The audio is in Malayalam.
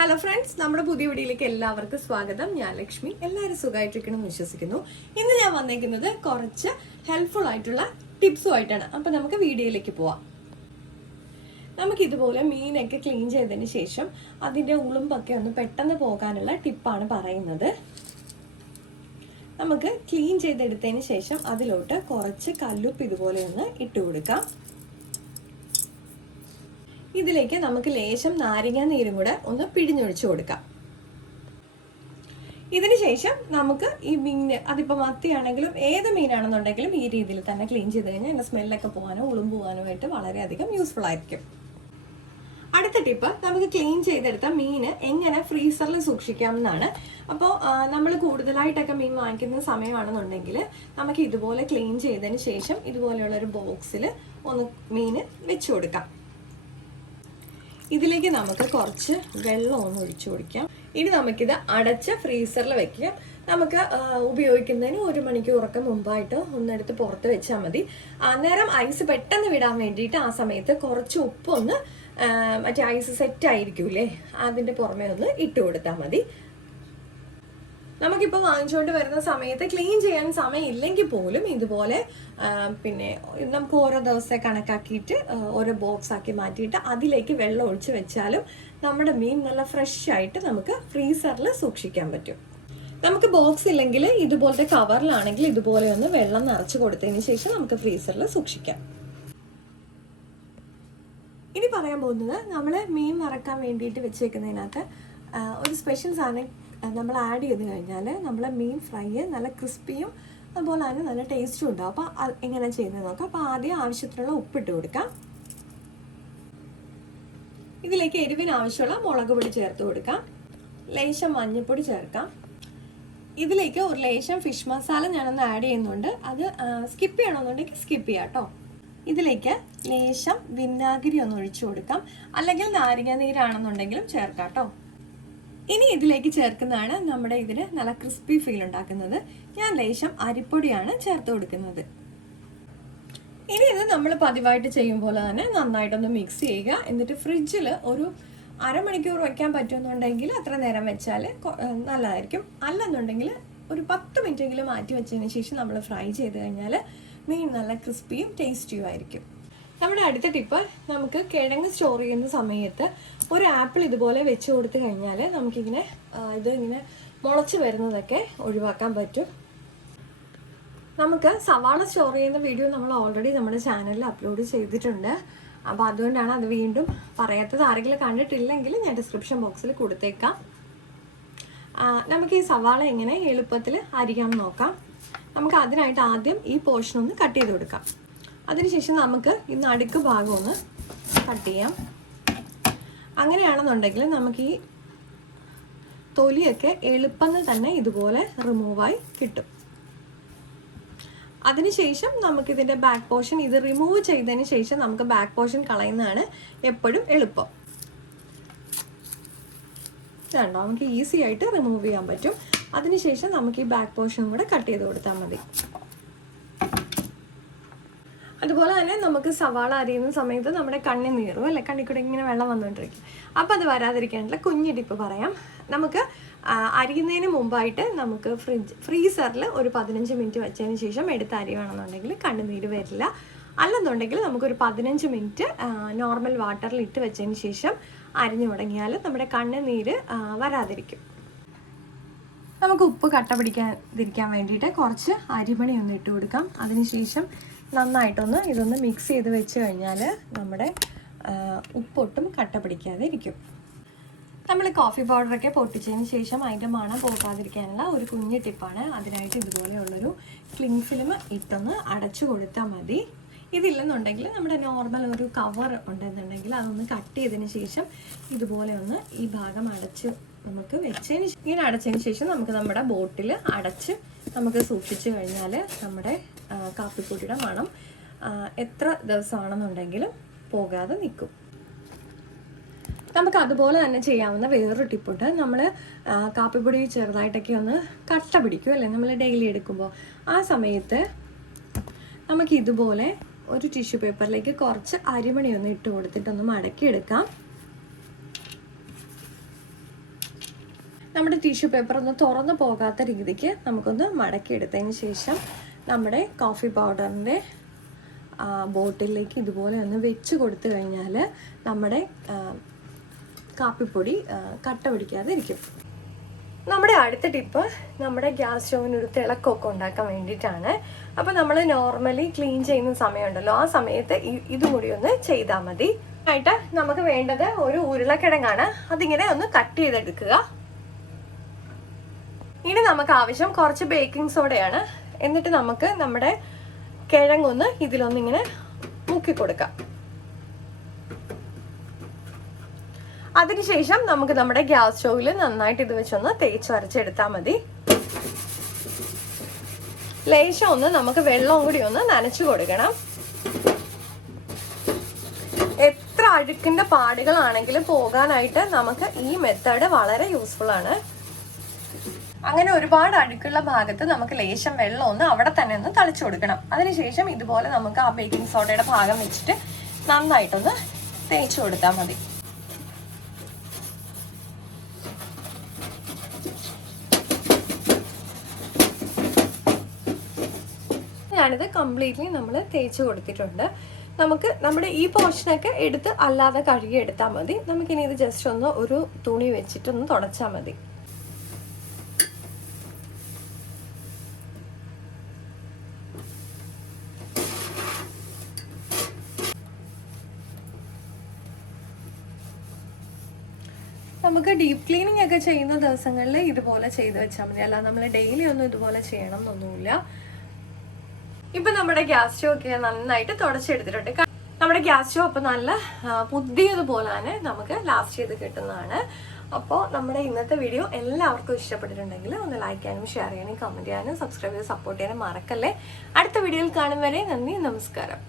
ഹലോ ഫ്രണ്ട്സ്, നമ്മുടെ പുതിയ വീഡിയോയിലേക്ക് എല്ലാവർക്കും സ്വാഗതം. ഞാൻ ലക്ഷ്മി. എല്ലാവരും സുഖമായിട്ടിരിക്കണമെന്ന് വിശ്വസിക്കുന്നു. ഇന്ന് ഞാൻ വന്നേക്കുന്നത് കുറച്ച് ഹെൽപ്ഫുൾ ആയിട്ടുള്ള ടിപ്സുമായിട്ടാണ്. അപ്പോൾ നമുക്ക് വീഡിയോയിലേക്ക് പോവാം. നമുക്കിതുപോലെ മീനൊക്കെ ക്ലീൻ ചെയ്തതിന് ശേഷം അതിൻ്റെ ഉളുമ്പൊക്കെ ഒന്ന് പെട്ടെന്ന് പോകാനുള്ള ടിപ്പാണ് പറയുന്നത്. നമുക്ക് ക്ലീൻ ചെയ്തെടുത്തതിന് ശേഷം അതിലോട്ട് കുറച്ച് കല്ലുപ്പ് ഇതുപോലെ ഒന്ന് ഇട്ട് കൊടുക്കാം. ഇതിലേക്ക് നമുക്ക് ലേശം നാരങ്ങ നീരും കൂടെ ഒന്ന് പിഴിഞ്ഞൊഴിച്ചു കൊടുക്കാം. ഇതിനുശേഷം നമുക്ക് ഈ മീൻ, അതിപ്പോൾ മത്തിയാണെങ്കിലും ഏത് മീനാണെന്നുണ്ടെങ്കിലും ഈ രീതിയിൽ തന്നെ ക്ലീൻ ചെയ്ത് കഴിഞ്ഞാൽ അതിൻ്റെ സ്മെല്ലൊക്കെ പോകാനോ ഉളുമ്പ് പോകാനോ ആയിട്ട് വളരെയധികം യൂസ്ഫുൾ ആയിരിക്കും. അടുത്ത ടിപ്പ്, നമുക്ക് ക്ലീൻ ചെയ്തെടുത്ത മീന് എങ്ങനെ ഫ്രീസറിൽ സൂക്ഷിക്കാം എന്നാണ്. അപ്പോൾ നമ്മൾ കൂടുതലായിട്ടൊക്കെ മീൻ വാങ്ങിക്കുന്ന സമയമാണെന്നുണ്ടെങ്കിൽ നമുക്ക് ഇതുപോലെ ക്ലീൻ ചെയ്തതിന് ശേഷം ഇതുപോലെയുള്ളൊരു ബോക്സിൽ ഒന്ന് മീന് വെച്ച് കൊടുക്കാം. ഇതിലേക്ക് നമുക്ക് കുറച്ച് വെള്ളം ഒന്ന് ഒഴിച്ചു കൊടുക്കാം. ഇനി നമുക്കിത് അടച്ച് ഫ്രീസറിൽ വെക്കാം. നമുക്ക് ഉപയോഗിക്കുന്നതിന് 1 മണിക്കൂറൊക്കെ മുമ്പായിട്ട് ഒന്നെടുത്ത് പുറത്ത് വെച്ചാൽ മതി. അന്നേരം ഐസ് പെട്ടെന്ന് വിടാൻ വേണ്ടിയിട്ട് ആ സമയത്ത് കുറച്ച് ഉപ്പൊന്ന് മറ്റേ ഐസ് സെറ്റ് ആയിരിക്കൂലേ, അതിൻ്റെ പുറമെ ഒന്ന് ഇട്ട് കൊടുത്താൽ മതി. നമുക്കിപ്പോൾ വാങ്ങിച്ചുകൊണ്ട് വരുന്ന സമയത്ത് ക്ലീൻ ചെയ്യാൻ സമയമില്ലെങ്കിൽ പോലും ഇതുപോലെ പിന്നെ നമുക്ക് ഓരോ ദിവസം കണക്കാക്കിയിട്ട് ഓരോ ബോക്സ് ആക്കി മാറ്റിയിട്ട് അതിലേക്ക് വെള്ളം ഒഴിച്ച് വെച്ചാലും നമ്മുടെ മീൻ നല്ല ഫ്രഷ് ആയിട്ട് നമുക്ക് ഫ്രീസറിൽ സൂക്ഷിക്കാൻ പറ്റും. നമുക്ക് ബോക്സ് ഇല്ലെങ്കിൽ ഇതുപോലത്തെ കവറിലാണെങ്കിൽ ഇതുപോലെ ഒന്ന് വെള്ളം നിറച്ച് കൊടുത്തതിന് ശേഷം നമുക്ക് ഫ്രീസറിൽ സൂക്ഷിക്കാം. ഇനി പറയാൻ പോകുന്നത്, നമ്മൾ മീൻ വറക്കാൻ വേണ്ടിയിട്ട് വെച്ചേക്കുന്നതിനകത്ത് ഒരു സ്പെഷ്യൽ സാധനം നമ്മൾ ആഡ് ചെയ്ത് കഴിഞ്ഞാൽ നമ്മളെ മീൻ ഫ്രൈ നല്ല ക്രിസ്പിയും അതുപോലെ തന്നെ നല്ല ടേസ്റ്റും ഉണ്ടാവും. അപ്പോൾ എങ്ങനെ ചെയ്യുന്നത് നോക്കാം. അപ്പോൾ ആദ്യം ആവശ്യത്തിനുള്ള ഉപ്പിട്ട് കൊടുക്കാം. ഇതിലേക്ക് എരിവിന് ആവശ്യമുള്ള മുളക് പൊടി ചേർത്ത് കൊടുക്കാം. ലേശം മഞ്ഞൾപ്പൊടി ചേർക്കാം. ഇതിലേക്ക് ഒരു ലേശം ഫിഷ് മസാല ഞാനൊന്ന് ആഡ് ചെയ്യുന്നുണ്ട്. അത് സ്കിപ്പ് ചെയ്യണമെന്നുണ്ടെങ്കിൽ സ്കിപ്പ് ചെയ്യാം കേട്ടോ. ഇതിലേക്ക് ലേശം വിനാഗിരി ഒന്ന് ഒഴിച്ചു കൊടുക്കാം, അല്ലെങ്കിൽ നാരങ്ങ നീരാണെന്നുണ്ടെങ്കിലും ചേർക്കാം കേട്ടോ. ഇനി ഇതിലേക്ക് ചേർക്കുന്നതാണ് നമ്മുടെ ഇതിന് നല്ല ക്രിസ്പി ഫീൽ ഉണ്ടാക്കുന്നത്. ഞാൻ ലേശം അരിപ്പൊടിയാണ് ചേർത്ത് കൊടുക്കുന്നത്. ഇനി ഇത് നമ്മൾ പതിവായിട്ട് ചെയ്യും പോലെ തന്നെ നന്നായിട്ടൊന്ന് മിക്സ് ചെയ്യുക. എന്നിട്ട് ഫ്രിഡ്ജിൽ ഒരു 1/2 മണിക്കൂർ വയ്ക്കാൻ പറ്റുമെന്നുണ്ടെങ്കിൽ അത്ര നേരം വെച്ചാൽ നല്ലതായിരിക്കും. അല്ലെന്നുണ്ടെങ്കിൽ ഒരു 10 മിനിറ്റെങ്കിലും മാറ്റി വെച്ചതിന് ശേഷം നമ്മൾ ഫ്രൈ ചെയ്ത് കഴിഞ്ഞാൽ മീൻ നല്ല ക്രിസ്പിയും ടേസ്റ്റിയും ആയിരിക്കും. നമ്മുടെ അടുത്ത ടിപ്പ്, നമുക്ക് കിഴങ്ങ് സ്റ്റോർ ചെയ്യുന്ന സമയത്ത് ഒരു ആപ്പിൾ ഇതുപോലെ വെച്ച് കൊടുത്തു കഴിഞ്ഞാൽ നമുക്കിങ്ങനെ ഇതിങ്ങനെ മുളച്ച് വരുന്നതൊക്കെ ഒഴിവാക്കാൻ പറ്റും. നമുക്ക് സവാള സ്റ്റോർ ചെയ്യുന്ന വീഡിയോ നമ്മൾ ഓൾറെഡി നമ്മുടെ ചാനലിൽ അപ്ലോഡ് ചെയ്തിട്ടുണ്ട്. അപ്പോൾ അതുകൊണ്ടാണ് അത് വീണ്ടും പറയാത്തത്. ആരെങ്കിലും കണ്ടിട്ടില്ലെങ്കിൽ ഞാൻ ഡിസ്ക്രിപ്ഷൻ ബോക്സിൽ കൊടുത്തേക്കാം. നമുക്ക് ഈ സവാള എങ്ങനെ എളുപ്പത്തിൽ അരിയാമെന്ന് നോക്കാം. നമുക്ക് അതിനായിട്ട് ആദ്യം ഈ പോർഷൻ ഒന്ന് കട്ട് ചെയ്ത് കൊടുക്കാം. അതിനുശേഷം നമുക്ക് ഈ നടുക്ക് ഭാഗം ഒന്ന് കട്ട് ചെയ്യാം. അങ്ങനെയാണെന്നുണ്ടെങ്കിൽ നമുക്ക് ഈ തൊലിയൊക്കെ എളുപ്പത്തിൽ തന്നെ ഇതുപോലെ റിമൂവായി കിട്ടും. അതിനുശേഷം നമുക്കിതിൻ്റെ ബാക്ക് പോർഷൻ ഇത് റിമൂവ് ചെയ്തതിന് ശേഷം നമുക്ക് ബാക്ക് പോർഷൻ കളയുന്നതാണ് എപ്പോഴും എളുപ്പം. ഇതുണ്ടോ, നമുക്ക് ഈസി ആയിട്ട് റിമൂവ് ചെയ്യാൻ പറ്റും. അതിനുശേഷം നമുക്ക് ഈ ബാക്ക് പോർഷനും കൂടെ കട്ട് ചെയ്ത് കൊടുത്താൽ മതി. അതുപോലെ തന്നെ നമുക്ക് സവാള അരിയുന്ന സമയത്ത് നമ്മുടെ കണ്ണിൽ നീറും അല്ലെ, കണ്ണിൽ കൂടെ ഇങ്ങനെ വെള്ളം വന്നുകൊണ്ടിരിക്കും. അപ്പോൾ അത് വരാതിരിക്കാനുള്ള കുഞ്ഞു ടിപ്പ് പറയാം. നമുക്ക് അരിയുന്നതിന് മുമ്പായിട്ട് നമുക്ക് ഫ്രീസറിൽ ഒരു 15 മിനിറ്റ് വെച്ചതിന് ശേഷം എടുത്ത് അരിയുകയാണെന്നുണ്ടെങ്കിൽ കണ്ണുനീര് വരില്ല. അല്ലെന്നുണ്ടെങ്കിൽ നമുക്കൊരു 15 മിനിറ്റ് നോർമൽ വാട്ടറിൽ ഇട്ട് വെച്ചതിന് ശേഷം അരിഞ്ഞു തുടങ്ങിയാൽ നമ്മുടെ കണ്ണുനീര് വരാതിരിക്കും. നമുക്ക് ഉപ്പ് കട്ട പിടിക്കാതിരിക്കാൻ വേണ്ടിയിട്ട് കുറച്ച് അരിമണി ഒന്ന് ഇട്ട് കൊടുക്കാം. അതിനുശേഷം നന്നായിട്ടൊന്ന് ഇതൊന്ന് മിക്സ് ചെയ്ത് വെച്ച് കഴിഞ്ഞാൽ നമ്മുടെ ഉപ്പൊട്ടും കട്ട പിടിക്കാതെ ഇരിക്കും. നമ്മൾ കോഫി പൗഡറൊക്കെ പൊട്ടിച്ചതിന് ശേഷം അതിൻ്റെ മണം പോകാതിരിക്കാനുള്ള ഒരു കുഞ്ഞു ടിപ്പാണ്. അതിനായിട്ട് ഇതുപോലെയുള്ളൊരു ക്ലിങ് ഫിലിം ഇട്ടൊന്ന് അടച്ചു കൊടുത്താൽ മതി. ഇതില്ലെന്നുണ്ടെങ്കിൽ നമ്മുടെ നോർമൽ ഒരു കവർ ഉണ്ടെന്നുണ്ടെങ്കിൽ അതൊന്ന് കട്ട് ചെയ്തതിന് ശേഷം ഇതുപോലെ ഒന്ന് ഈ ഭാഗം അടച്ച് നമുക്ക് ഇങ്ങനെ അടച്ചതിന് ശേഷം നമുക്ക് നമ്മുടെ ബോട്ടിൽ അടച്ച് നമുക്ക് സൂക്ഷിച്ചു കഴിഞ്ഞാൽ നമ്മുടെ കാപ്പിപ്പൊടിയുടെ മണം എത്ര ദിവസമാണെന്നുണ്ടെങ്കിലും പോകാതെ നിൽക്കും. നമുക്ക് അതുപോലെ തന്നെ ചെയ്യാവുന്ന വേറൊരു ടിപ്പുണ്ട്. നമ്മൾ കാപ്പിപ്പൊടി ചെറുതായിട്ടൊക്കെ ഒന്ന് കട്ട പിടിക്കും അല്ലേ, നമ്മൾ ഡെയിലി എടുക്കുമ്പോൾ. ആ സമയത്ത് നമുക്ക് ഇതുപോലെ ഒരു ടിഷ്യൂ പേപ്പറിലേക്ക് കുറച്ച് അരിമണി ഒന്ന് ഇട്ട് കൊടുത്തിട്ടൊന്ന് മടക്കിയെടുക്കാം. നമ്മുടെ ടിഷ്യൂ പേപ്പർ ഒന്ന് തുറന്നു പോകാത്ത രീതിക്ക് നമുക്കൊന്ന് മടക്കി എടുത്തതിന് ശേഷം നമ്മുടെ കോഫി പൗഡറിൻ്റെ ബോട്ടിലേക്ക് ഇതുപോലെ ഒന്ന് വെച്ച് കൊടുത്തു കഴിഞ്ഞാൽ നമ്മുടെ കാപ്പിപ്പൊടി കട്ട പിടിക്കാതെ ഇരിക്കും. നമ്മുടെ അടുത്ത ടിപ്പ് നമ്മുടെ ഗ്യാസ് സ്റ്റോവിന് ഒരു തിളക്കമൊക്കെ ഉണ്ടാക്കാൻ വേണ്ടിയിട്ടാണ്. അപ്പോൾ നമ്മൾ നോർമലി ക്ലീൻ ചെയ്യുന്ന സമയമുണ്ടല്ലോ, ആ സമയത്ത് ഇതും കൂടി ഒന്ന് ചെയ്താൽ മതി. ആയിട്ട് നമുക്ക് വേണ്ടത് ഒരു ഉരുളക്കിഴങ്ങാണ്. അതിങ്ങനെ ഒന്ന് കട്ട് ചെയ്തെടുക്കുക. ഇനി നമുക്ക് ആവശ്യം കുറച്ച് ബേക്കിംഗ് സോഡയാണ്. എന്നിട്ട് നമുക്ക് നമ്മുടെ കിഴങ്ങൊന്ന് ഇതിലൊന്നിങ്ങനെ മുക്കി കൊടുക്കാം. അതിനുശേഷം നമുക്ക് നമ്മുടെ ഗ്യാസ് സ്റ്റോവിൽ നന്നായിട്ട് ഇത് വെച്ചൊന്ന് തേച്ച് വരച്ചെടുത്താൽ മതി. ലേശം ഒന്ന് നമുക്ക് വെള്ളവും കൂടി ഒന്ന് നനച്ചു കൊടുക്കണം. എത്ര അഴുക്കിന്റെ പാടുകളാണെങ്കിലും പോകാനായിട്ട് നമുക്ക് ഈ മെത്തേഡ് വളരെ യൂസ്ഫുൾ ആണ്. അങ്ങനെ ഒരുപാട് അഴുക്കുള്ള ഭാഗത്ത് നമുക്ക് ലേശം വെള്ളം ഒന്ന് അവിടെ തന്നെ ഒന്ന് തളിച്ചു കൊടുക്കണം. അതിനുശേഷം ഇതുപോലെ നമുക്ക് ആ ബേക്കിംഗ് സോഡയുടെ ഭാഗം വെച്ചിട്ട് നന്നായിട്ടൊന്ന് തേച്ച് കൊടുത്താൽ മതി. ഞാനിത് കംപ്ലീറ്റ്ലി നമ്മൾ തേച്ച് കൊടുത്തിട്ടുണ്ട്. നമുക്ക് നമ്മുടെ ഈ പോർഷനൊക്കെ എടുത്ത് അല്ലാതെ കഴുകി എടുത്താൽ മതി. നമുക്കിനി ഇത് ജസ്റ്റ് ഒന്ന് ഒരു തുണി വെച്ചിട്ടൊന്ന് തുടച്ചാൽ മതി. നമുക്ക് ഡീപ്പ് ക്ലീനിങ് ഒക്കെ ചെയ്യുന്ന ദിവസങ്ങളിൽ ഇതുപോലെ ചെയ്ത് വെച്ചാൽ മതി. അല്ല നമ്മൾ ഡെയിലി ഒന്നും ഇതുപോലെ ചെയ്യണം എന്നൊന്നുമില്ല. ഇപ്പൊ നമ്മുടെ ഗ്യാസ് സ്റ്റവ് ഒക്കെ നന്നായിട്ട് തുടച്ചെടുത്തിട്ടുണ്ട്. നമ്മുടെ ഗ്യാസ് സ്റ്റവ് അപ്പൊ നല്ല പുതിയതുപോലെ തന്നെ നമുക്ക് ലാസ്റ്റ് ചെയ്ത് കിട്ടുന്നതാണ്. അപ്പോൾ നമ്മുടെ ഇന്നത്തെ വീഡിയോ എല്ലാവർക്കും ഇഷ്ടപ്പെട്ടിട്ടുണ്ടെങ്കിൽ ഒന്ന് ലൈക്ക് ചെയ്യാനും ഷെയർ ചെയ്യാനും കമന്റ് ചെയ്യാനും സബ്സ്ക്രൈബ് ചെയ്ത് സപ്പോർട്ട് ചെയ്യാനും മറക്കല്ലേ. അടുത്ത വീഡിയോയിൽ കാണും വരെ നന്ദി, നമസ്കാരം.